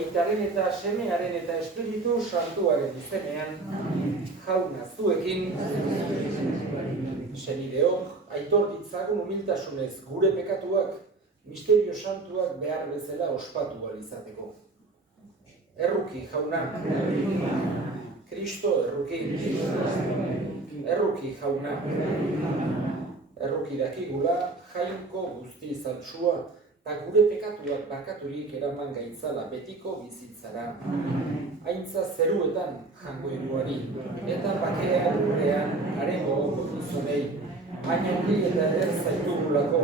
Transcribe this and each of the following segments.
Aitaren eta Semearen eta Espiritu Santuaren izenean, jauna zuekin, senideok, aitor ditzagun humiltasunez gure pekatuak, misterio santuak behar bezala ospatu ahal izateko. Erruki, jauna. Kristo erruki. Erruki, jauna. Erruki dakigula, jainko guzti zantzua, eta gure pekatuak barkaturik eraman gaitzala betiko bizitzara. Aintza zeruetan jango iruari, eta bakean gurean haren gogoko gizonei, baina hori eta eder zaitugulako,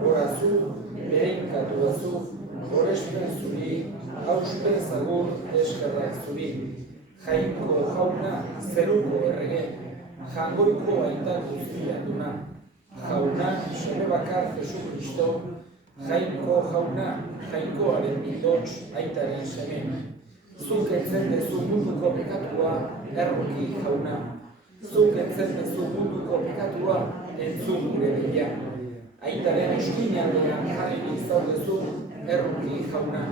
gorazu, bereinkatu dazu, gorespen zuri, hauspen zagur eskerrak zuri. Jainko jauna, zeruko errege, jangoiko aita guztia duna. Jauna, seme bakar Jesu Kristo, jainko jauna, jainkoaren bildotx aitaren seme. Zuk entzen dezu munduko pekatua, erruki jauna. Zuk entzen dezu munduko pekatua, entzun gure bila. Aitaren eskuinan jarri izaudezu, erruki jauna.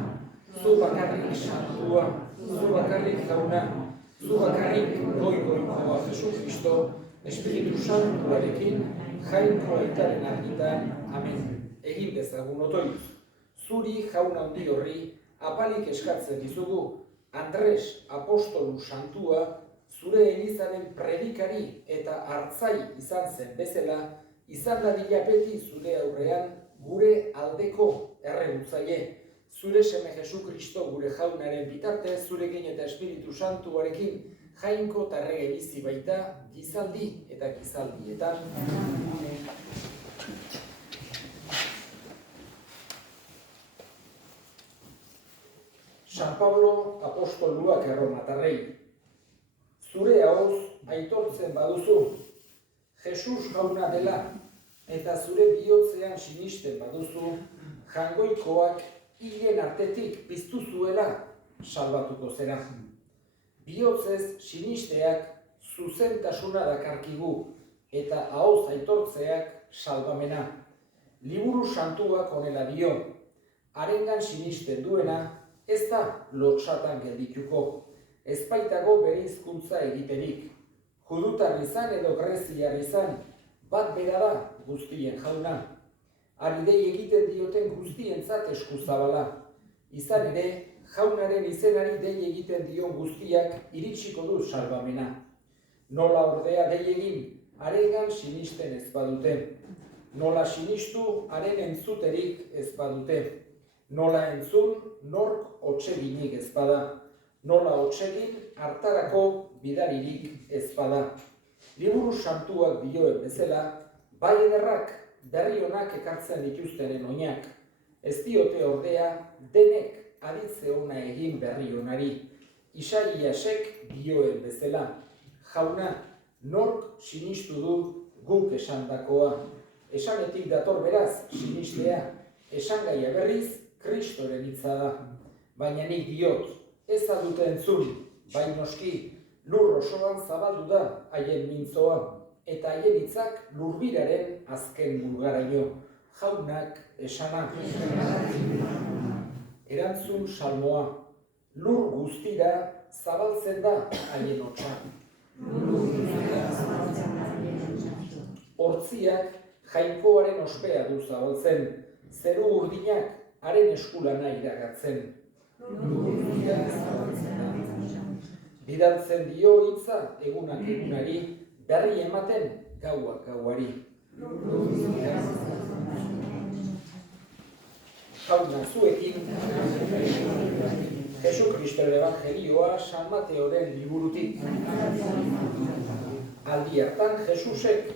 Zu bakarrik santua, zu bakarrik jauna, zu bakarrik goikoa Jesu Kristo, Espiritu Santuarekin, jainko aitaren argitan, amen. Egin dezagun otoitz. Zuri jaun handi horri, apalik eskatzen dizugu, Andres apostolu santua, zure elizaren predikari eta hartzai izan zen bezala, izan dadila beti zure aurrean gure aldeko erregutzaile. Zure seme Jesu Kristo gure jaunaren bitartez, zurekin eta Espiritu Santuarekin, jainko eta errege bizi baita, gizaldi eta gizaldietan. San Pablo apostoluak erromatarrei. Zure ahoz aitortzen baduzu, Jesus jauna dela, eta zure bihotzean sinisten baduzu, jangoikoak hilen artetik piztu zuela salbatuko zera. Bihotzez sinisteak zuzentasuna dakarkigu, eta ahoz aitortzeak salbamena. Liburu santuak honela dio, harengan sinisten duena, ez da lotsatan geldituko, ez baitago bere hizkuntza egiterik. Judutar izan edo greziar izan, bat bera da guztien jauna. Ari dei egiten dioten guztientzat eskuzabala. Izan ere, jaunaren izenari dei egiten dion guztiak iritsiko du salbamena. Nola ordea dei egin, harengan sinisten ez badute. Nola sinistu, haren entzuterik ez badute. Nola entzun, nork otseginik ez bada. Nola otsegin, hartarako bidaririk ez bada. Liburu santuak dioen bezala, bai ederrak, berri onak ekartzen dituztenen oinak. Ez diote ordea, denek aditze ona egin berri onari. Isaiasek dioen bezala, jauna, nork sinistu du guk esandakoa. Esanetik dator beraz, sinistea, esangaia berriz, Kristoren hitza da. Baina nik diot, ez adute entzun, bai noski, lur osoan zabaldu da haien mintzoa, eta haien hitzak lurbiraren azken bulgaraino, jaunak esanak. Erantzun salmoa, lur guztira zabaltzen da haien hotsa. Hortziak jainkoaren ospea du zabaltzen, zeru urdinak haren eskulana iragatzen. Bidaltzen dio hitza egunak egunari, berri ematen gauak gauari. Jauna zuekin, Jesu Kristoren Evangelioa San Mateoren liburutik. Aldi hartan Jesusek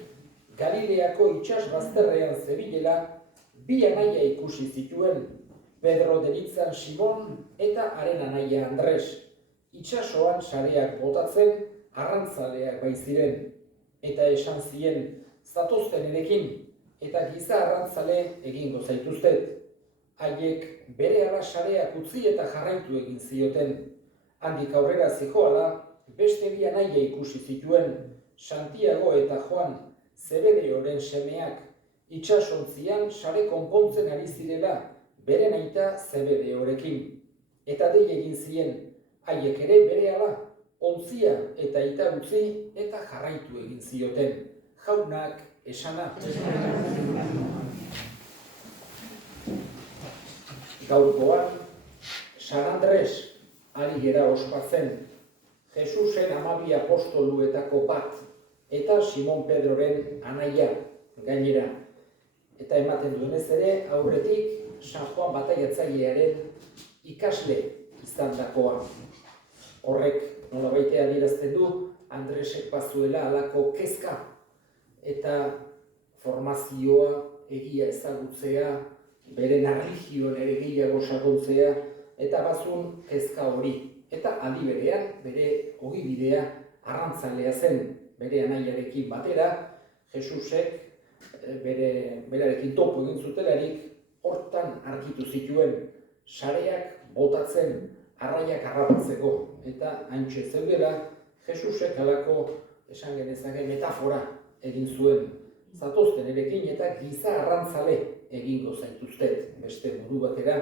Galileako itsas bazterrean zebilela, bi anaia ikusi zituen, Pedro deritzan Simon eta haren anaia Andres. Itsasoan sareak botatzen, arrantzaleak baiziren, eta esan zien, zatozten erekin, eta giza arrantzale egingo zaituztet. Haiek berehala sareak utzi eta jarraitu egin zioten. Handik aurrera zihoala, beste bi anaia ikusi zituen, Santiago eta Joan, Zebedeoren semeak, itsasontzian sare konpontzen ari zirela, beren aita Zebedeorekin. eta dei egin zien, haiek ere berehala, ontzia eta ita utzi eta jarraitu egin zioten, jaunak esana. Gaurkoan, San Andres ari gera ospatzen, Jesusen 12 apostoluetako bat, eta Simon Pedroren anaia gainera. Eta ematen duenez ere, aurretik San Juan Bataiatzailearen ikasle izandakoa. Horrek nolabait adierazten du Andresek bazuela halako kezka eta formazioa, egia ezagutzea, bere erlijioan ere gehiago sakontzea, eta bazun kezka hori. Eta aldi berean, bere ogibidea arrantzalea zen, bere anaiarekin batera, Jesusek berarekin topo egin zutelarik, hortan argitu zituen, sareak botatzen, arraiak harrapatzeko, eta haintxe zeudela, Jesusek halako, esan genezake, metafora egin zuen. Zatozten erekin eta giza arrantzale egingo zaituztet, beste modu batera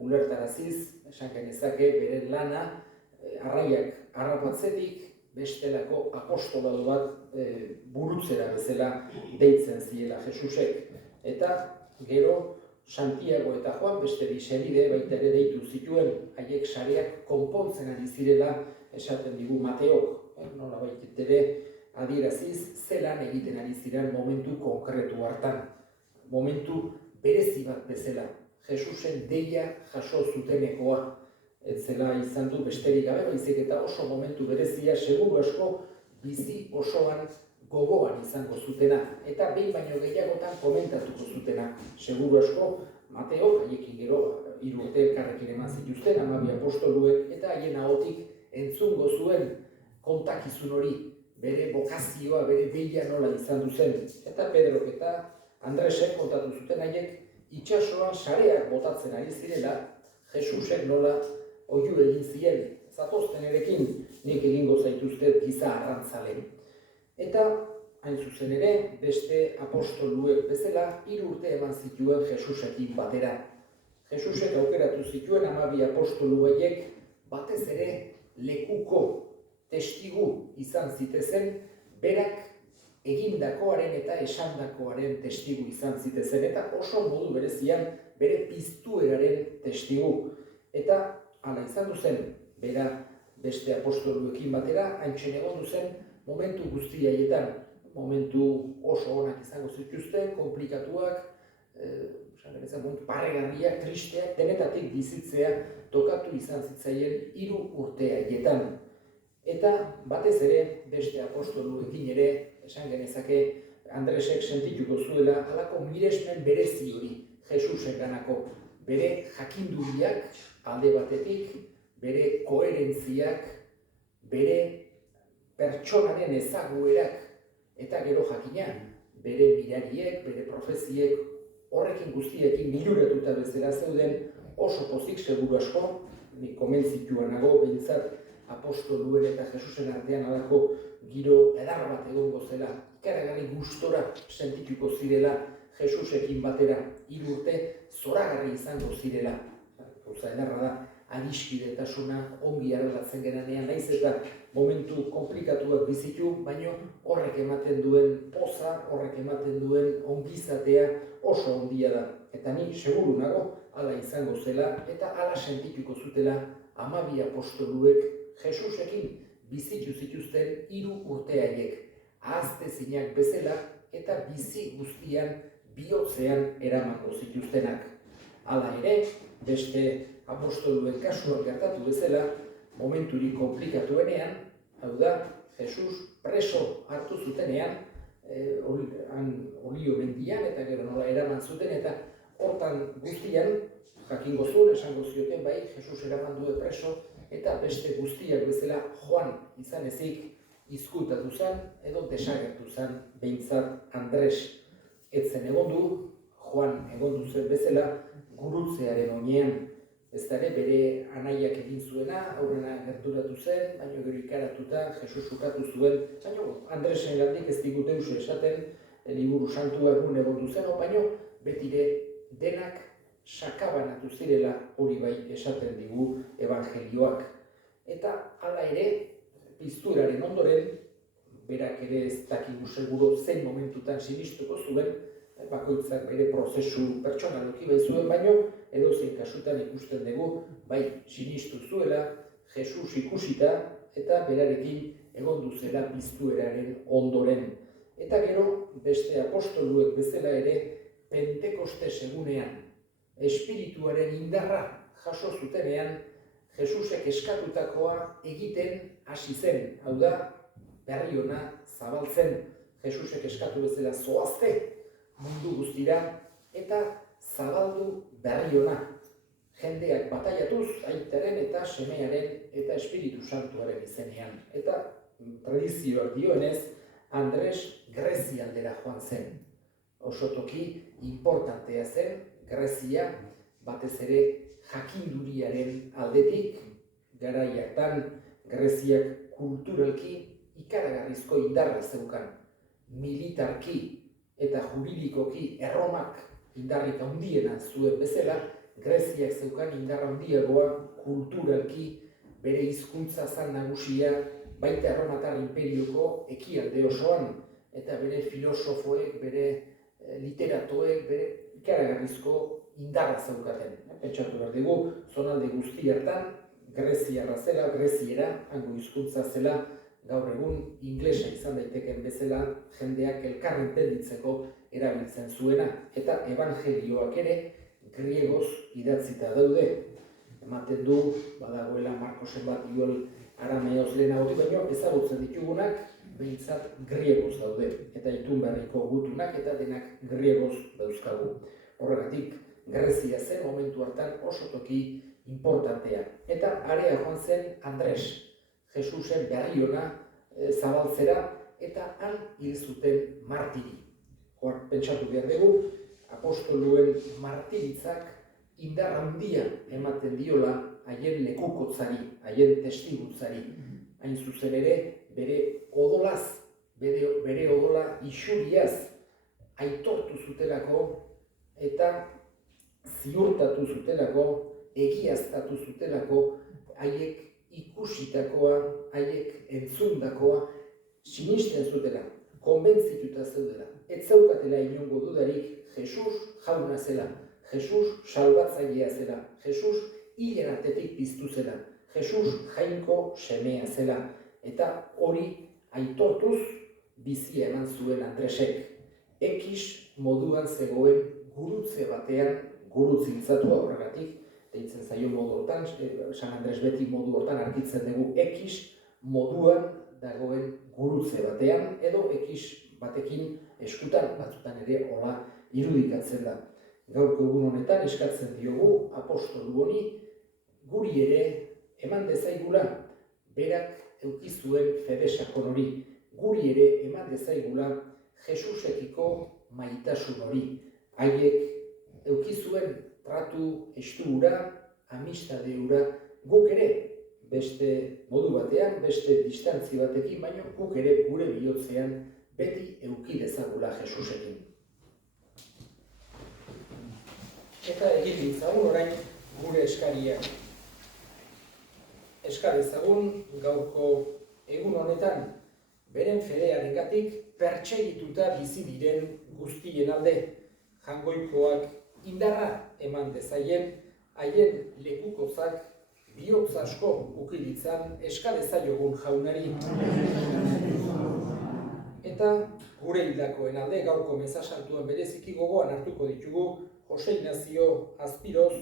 ulertaraziz, esan genezake bere lana arraiak harrapatzetik bestelako apostolado bat burutzera bezala deitzen ziela Jesusek. Eta gero Santiago eta Juan beste bisenide baita ere deitu zituen, haiek sareak konpontzen ari zirela esaten digu Mateok, nolabait ere adieraziz zelan egiten ari ziren momentu konkretu hartan. Momentu berezi bat bezala, Jesusen deia jaso zutenekoa. Ez zela izan du besterik gabe, baizik eta oso momentu berezia seguru asko bizi osoan gogoan izango zutena. Eta behin baino gehiagotan komentatuko zutena. Seguru asko, Mateok, haiekin gero 3 urte elkarrekin eman zituzten, 12 apostoluek, eta haien ahotik entzungo zuen kontakizun hori, bere bokazioa, bere deia nola izan duzen. Eta Pedrok eta Andresek kontatu zuten haiek itsasoan sareak botatzen ari zirela, Jesusek nola oihu egin zien, zatozten erekin nik egingo zaituzte giza arrantzale. Eta hain zuzen ere, beste apostoluek bezala 3 urte eman zituen Jesusekin batera. Jesusek aukeratu zituen 12 apostolu haiek batez ere lekuko testigu izan zitezen, berak egindakoaren eta esandakoaren testigu izan zitezen, eta oso modu berezian bere piztueraren testigu. Eta hala izan duzen, bera beste apostoluekin batera, haintxen egon duzen momentu guzti haietan, momentu oso onak izango zituzten, komplikatuak, paregarriak, tristeak, denetatik bizitzea tokatu izan zitzaien 3 urte haietan. Eta batez ere, beste apostoluekin ere, esan genezake, Andresek sentituko zuela halako miresmen berezi hori Jesusen ganako. Bere jakinduriak alde batetik, bere koherentziak, bere pertsonaren ezaguerak, eta gero jakina, bere mirariek, bere profeziek, horrekin guztiekin miluratuta bezala zeuden, oso pozik seguru asko, nik komentzituan nago, behintzat apostoluen eta Jesusen artean halako giro edar bat egongo zela, ikaragarri gustora sentituko zirela Jesusekin batera, 3 urte zoragarri izango zirela. Gauza edarra da, adiskidetasuna ongi arrelatzen gerenean, naiz eta momentu komplikatuak bizitu, baina horrek ematen duen poza, horrek ematen duen ongizatea oso ondia da. Eta ni seguru nago, hala izango zela, eta hala sentituko zutela 12 apostoluek Jesusekin bizitu zituzten 3 urte haiek, ahaztezinak bezala eta bizi guztian bihotzean eramango zituztenak. Hala ere, beste apostoluen kasuan gertatu bezala, momenturik komplikatuenean, hau da, Jesus preso hartu zutenean, Olio mendian eta gero nola eraman zuten, eta hortan guztian, jakingo zuen, esango zioten bai, Jesus eraman du preso, eta beste guztiak bezala Juan izan ezik izkultatu zen, edo desagertu zen behintzat Andres etzen egon du, Juan egon zen bezala gurutzearen oinean. Ez da ere bere anaiak egin zuena, aurrena gerturatu zen, baina gero ikaratuta Jesus ukatu zuen, baina Andresen gandik ez digute esaten, liburu santua egun egon zen, baina betire denak sakabanatu zirela, hori bai esaten digu evangelioak. Eta hala ere, piztueraren ondoren, berak ere ez dakigu seguro zein momentutan sinistuko zuen, bakoitzak bere prozesu pertsonaloki bai zuen, baino edozein kasutan ikusten dugu, bai sinistu zuela, Jesus ikusita, eta berarekin egondu zela piztueraren ondoren. Eta gero, beste apostoluek bezala ere, Pentekostes egunean, espirituaren indarra jaso zutenean, Jesusek eskatutakoa egiten hasi zen. Hau da, berri ona zabaltzen. Jesusek eskatu bezala zoazte mundu guztira, eta zabaldu berri ona. Jendeak bataiatuz, aitaren eta semearen eta Espiritu Santuaren izenean. Eta tradizioak dioenez, Andres Grezialdera joan zen. Oso toki importantea zen, Grezia, batez ere jakinduriaren aldetik, garai hartan Greziak kulturalki ikaragarrizko indarra zeukan. Militarki eta juridikoki Erromak indarrik handiena zuen bezala, Greziak zeukan indarra handiagoa kulturalki bere hizkuntza zan nagusia, baita Erromatar Imperioko ekialde osoan, eta bere filosofoek, bere literatoek, bere ikaragarrizko indarra zeukaten. Pentsatu behar dugu, zonalde guzti hartan, Greziarra zela, Greziera, hango hizkuntza zela, gaur egun inglesa izan daiteken bezala jendeak elkarren pelditzeko erabiltzen zuena, eta evangelioak ere griegoz idatzita daude. Ematen du, badagoela Markosen bat iol arameoz lehenagotik, baino ezagutzen ditugunak behintzat griegoz daude, eta Itunberriko gutunak eta denak griegoz dauzkagu. Horregatik, Grezia zen momentu hartan oso toki importantea. Eta area joan zen Andres, Jesusen berri ona zabaltzera, eta han hil zuten martiri. Pentsatu behar dugu, apostoluen martiritzak indar handia ematen diola haien lekukotzari, haien testigutzari. Hain zuzen ere, bere odolaz, bere odola isuriaz aitortu zutelako eta ziurtatu zutelako, egiaztatu zutelako, haiek ikusitakoa, haiek entzundakoa sinisten zutela, konbentzituta zeudela. Ez zaukatela inongo dudarik Jesus jauna zela, Jesus salbatzailea zela, Jesus hilen artetik piztu zela, Jesus jainko semea zela. Eta hori aitortuz bizia eman zuen Andresek. Ekiz moduan zegoen gurutze batean, gurutzintzatua horregatik, deitzen zaio modu hortan, San Andres beti modu hortan argitzen dugu ekiz moduan dagoen gurutze batean, edo ekiz batekin eskutan, batzutan ere hola irudikatzen da. Gaurko egun honetan eskatzen diogu apostolu honi, guri ere eman dezaigula, berak eukizuen fede sakon hori, guri ere eman dezaigula Jesusekiko maitasun hori. Haiek eukizuen tratu estuura, amistadeura, guk ere beste modu batean, beste distantzi batekin, baina guk ere gure bihotzean beti euki dezagula Jesusekin. Eta egin ditzagun orain gure eskaria. Eskar ezagun gaurko egun honetan beren fedearengatik pertsegituta bizi diren guztien alde, jangoikoak indarra eman dezaien, haien lekukozak bihotz asko ukilitzan eskar ezaiogun jaunari. Eta gure hildakoen alde gaurko mezasantuen bereziki gogoan hartuko ditugu Jose Ignacio Azpiroz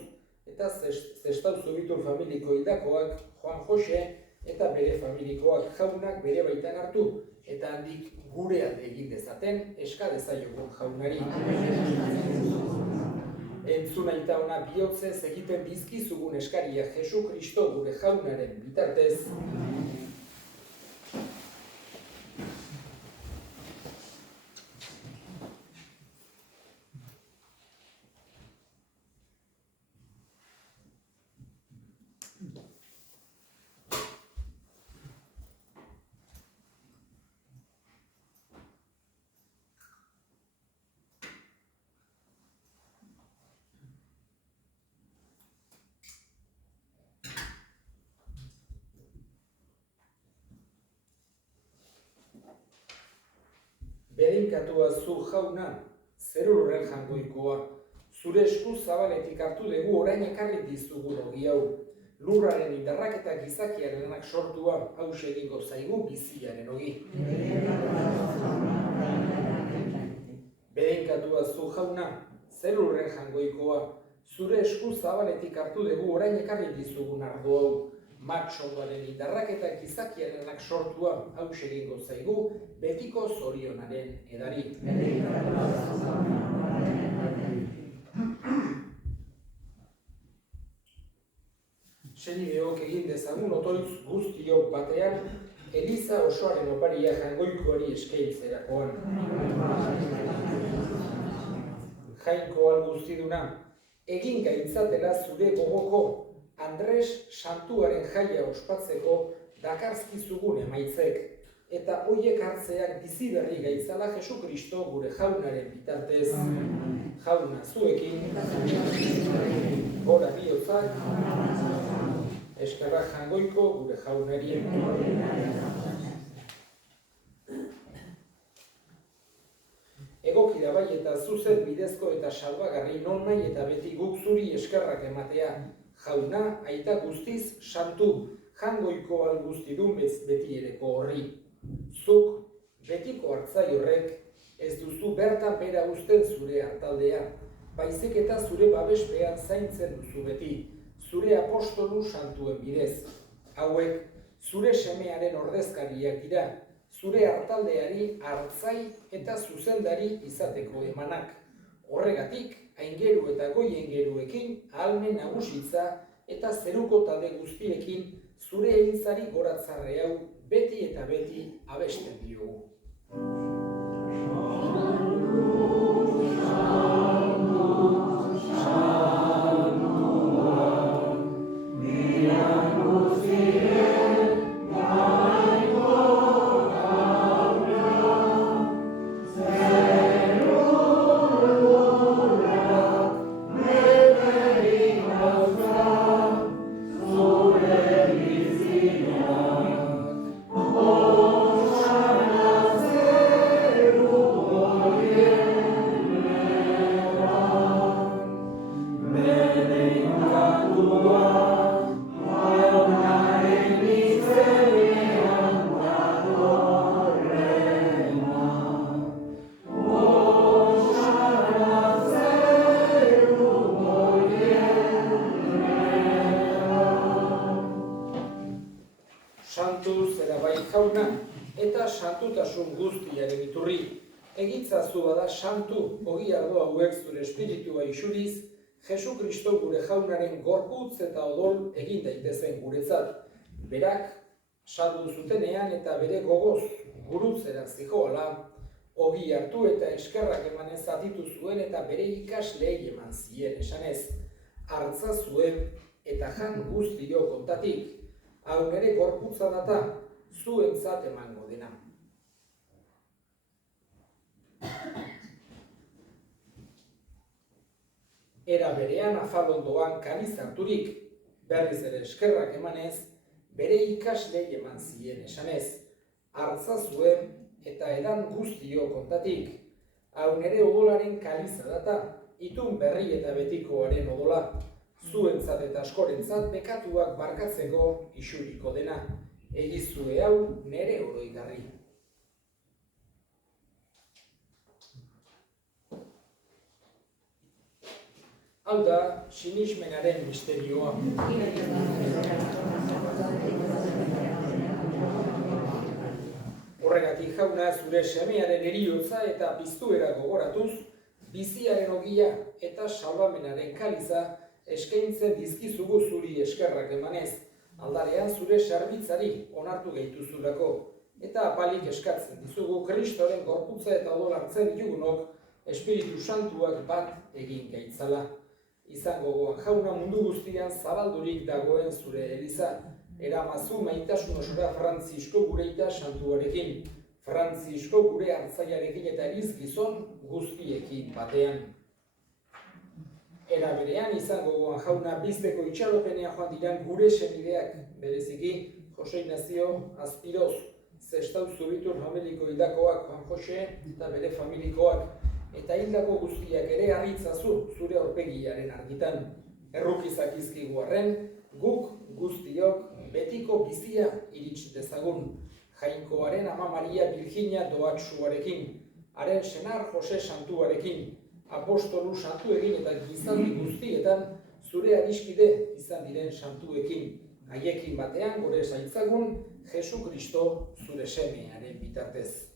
eta Zestau Zubitur familiko hildakoak Juan Jose eta bere familikoak jaunak bere baitan hartu, eta handik gure alde egin dezaten eskar ezaiogun jaunari. Entzuna eta ona bihotzez egiten dizkizugun eskaria Jesu Kristo gure jaunaren bitartez. bedinkatua zu jauna, zerurren jangoikoa, zure esku zabaletik hartu dugu orain ekarri dizugun ogi hau. Lurraren indarrak eta gizakiarenak sortua, hause egingo zaigu biziaren ogi. Bedinkatua zu jauna, zerurren jangoikoa, zure esku zabaletik hartu dugu orain ekarri dizugun ardo hau. Matxondoaren indarrak eta gizakiarenak sortua, hause egingo zaigu betiko zorionaren edari. Senideok egin dezagun otoitz guztiok batean, Eliza osoaren oparia jangoikoari eskaintzerakoan. Jainko guztiduna, egin gaitzatela zure gogoko Andres Santuaren jaia ospatzeko dakarzkizugun emaitzek, eta hoiek hartzeak bizi berri gaitzala Jesukristo gure jaunaren bitartez. Jauna zuekin, gora bihotzak, eskerrak jangoiko gure jaunarien. Egoki da bai eta zuzen bidezko eta salbagarri non nahi eta beti guk zuri eskerrak ematea. Jauna, aita guztiz santu, jangoiko guztidun beti ereko horri. Zuk, betiko hartzai horrek, ez duzu bertan bera uzten zure hartaldea, baizik eta zure babespean zaintzen duzu beti, zure apostolu santuen bidez. Hauek, zure semearen ordezkariak dira, zure hartaldeari hartzai eta zuzendari izateko emanak. Horregatik, aingeru eta goiengeruekin ahalmen nagusitza eta zeruko talde guztiekin zure egintzari goratzarre hau beti eta beti abesten diogu. Eta santutasun guztiaren iturri. Egitzazu bada santu, ogi ardo hauek zure espiritua isuriz, Jesukristo gure jaunaren gorputz eta odol egin daitezen guretzat. Berak, saldu zutenean eta bere gogoz gurutzera zihoala, ogi hartu eta eskerrak emanez zatitu zuen eta bere ikaslei eman zien esanez. Hartza zuen eta jan guztio kontatik. Hau nere gorputza data, zuentzat emango dena. Era berean afalondoan kaliz harturik, berriz ere eskerrak emanez, bere ikaslei eman zien esanez. Hartza zuen eta edan guztio kontatik. Hau nere odolaren kaliza data, itun berri eta betikoaren odola. Zuentzat eta askorentzat bekatuak barkatzeko isuriko dena. Egizue hau nere oroigarri. Hau da, sinismenaren misterioa. Horregatik jauna zure semearen heriotza eta piztuera gogoratuz, biziaren ogia eta salbamenaren kaliza eskaintzen dizkizugu zuri eskerrak emanez. Aldarean zure serbitzari onartu gehituzulako, eta apalik eskatzen dizugu Kristoren gorputza eta odol hartzen ditugunok Espiritu Santuak bat egin gaitzala. Izango goan jauna mundu guztian zabaldurik dagoen zure eliza, eramazu maitasun osora Frantzisko gure ita santuarekin, Frantzisko gure hartzaiarekin eta eriz gizon guztiekin batean. Era berean izango goan jauna bizteko itxaropenea joan diran gure senideak, bereziki Jose Ignacio Azpiroz, zestau zuritur familiko hildakoak Juan Jose eta bere familikoak, eta hildako guztiak ere harritzazu zure aurpegiaren argitan. Errukizak izkigu arren, guk guztiok betiko bizia iritsi dezagun. Jainkoaren ama Maria Virginia doatsuarekin, haren senar Jose Santuarekin, apostolu santu egin eta gizaldi guztietan zure adiskide izan diren santuekin. Haiekin batean gore zaitzagun Jesu Kristo zure semearen bitartez.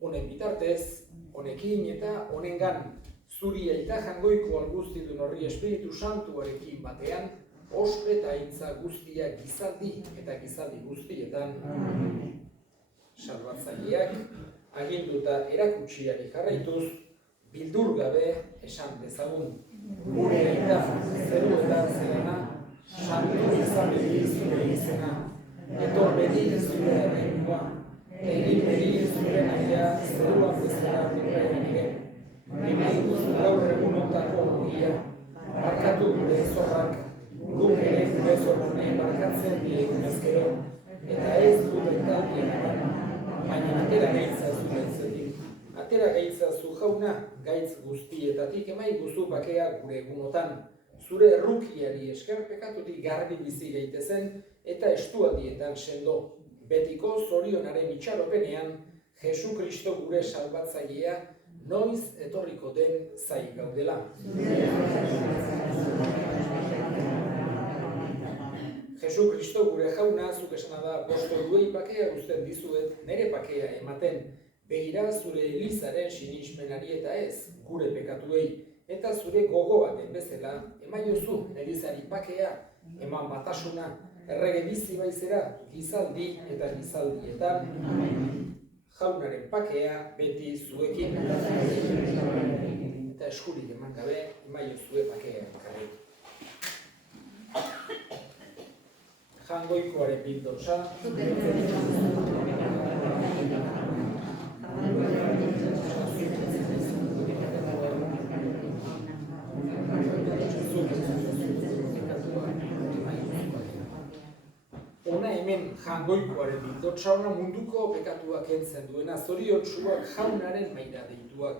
Honen bitartez, honekin eta honengan, zuri aita jangoiko alguztidun horri Espiritu Santuarekin batean, ospe eta aintza guztia gizaldi eta gizaldi guztietan. Salbatzaileak, aginduta erakutsiari jarraituz, bildur gabe esan dezagun. Gure aita zeruetan zerena, santu izan bedi zure izena, etor bedi zure errenua, egin bedi zure nahia zeruan bezala nire nire. Nahi duzu gaur egunotako ogia, barkatu gure zorrak, guk ere gure zorronen barkatzen diegun ezkero, eta ez dut entalien baina atera gaitzazu gaitzetik. Atera gaitzazu jauna gaitz guztietatik emaiguzu bakea gure egunotan. Zure errukiari esker pekatutik garbi bizi gaitezen eta estualdietan sendo. Betiko zorionaren itxaropenean, Jesu Kristo gure salbatzailea noiz etorriko den zai gaudela. Jesu Kristo gure jauna, zuk esana da apostoluei bakea uzten dizuet, nere bakea ematen. Begira zure Elizaren sinismenari eta ez, gure pekatuei, eta zure gogo baten bezala, emaiozu Elizari bakea, eman batasuna, errege bizi baizera, gizaldi eta gizaldietan. Jaunaren bakea beti zuekin eta eskurik eman gabe, emaiozue bakea ekarri. Jangoikoaren bildosa, ona hemen jangoikoaren bildotsa, ona munduko pekatuak kentzen duena, zoriotsuak jaunaren maila deituak.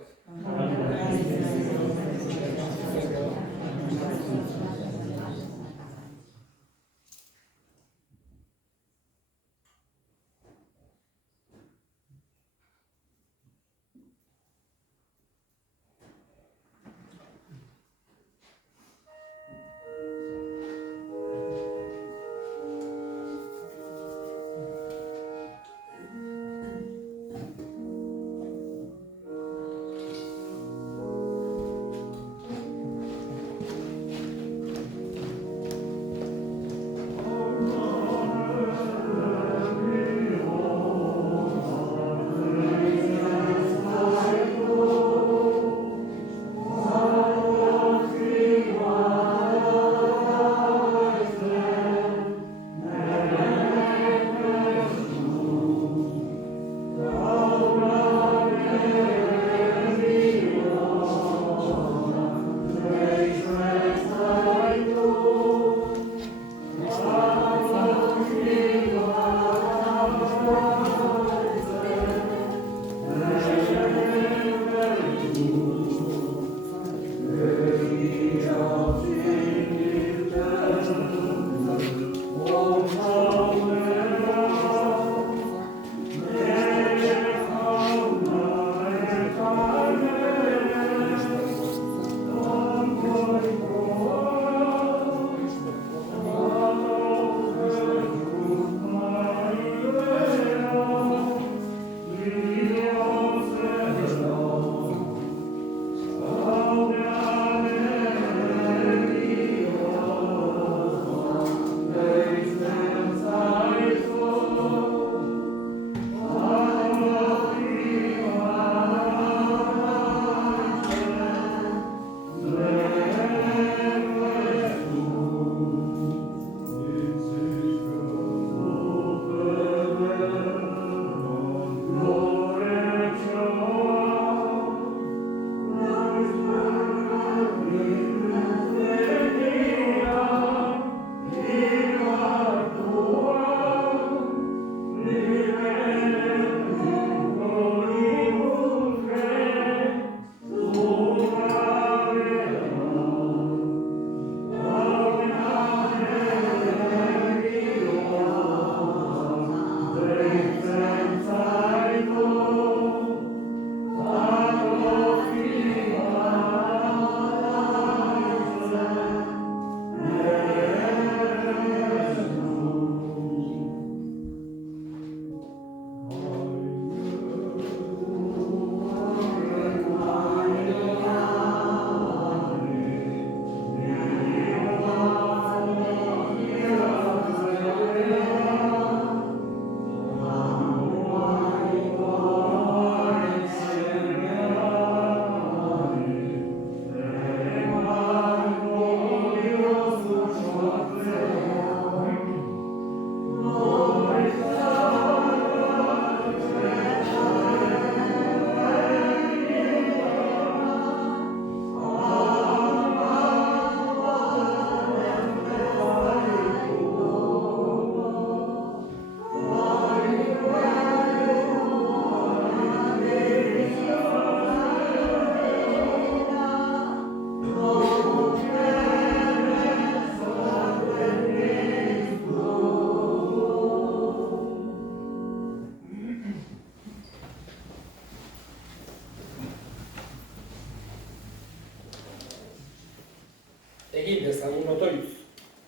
egin dezagun otoitz.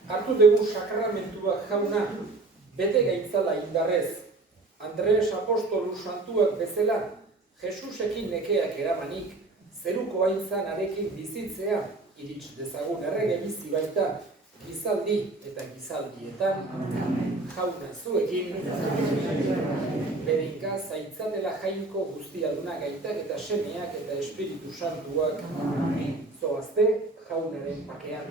Hartu dugu sakramentuak jauna, bete gaitzala indarrez. Andres apostolu santuak bezala, Jesusekin nekeak eramanik, zeruko haintzan arekin bizitzea, irits dezagun errege bizi baita, gizaldi eta gizaldietan, jauna zuekin, berinka zaitzatela jainko guztiaduna gaitak eta semeak eta Espiritu Santuak, zoazte jaunaren pakean.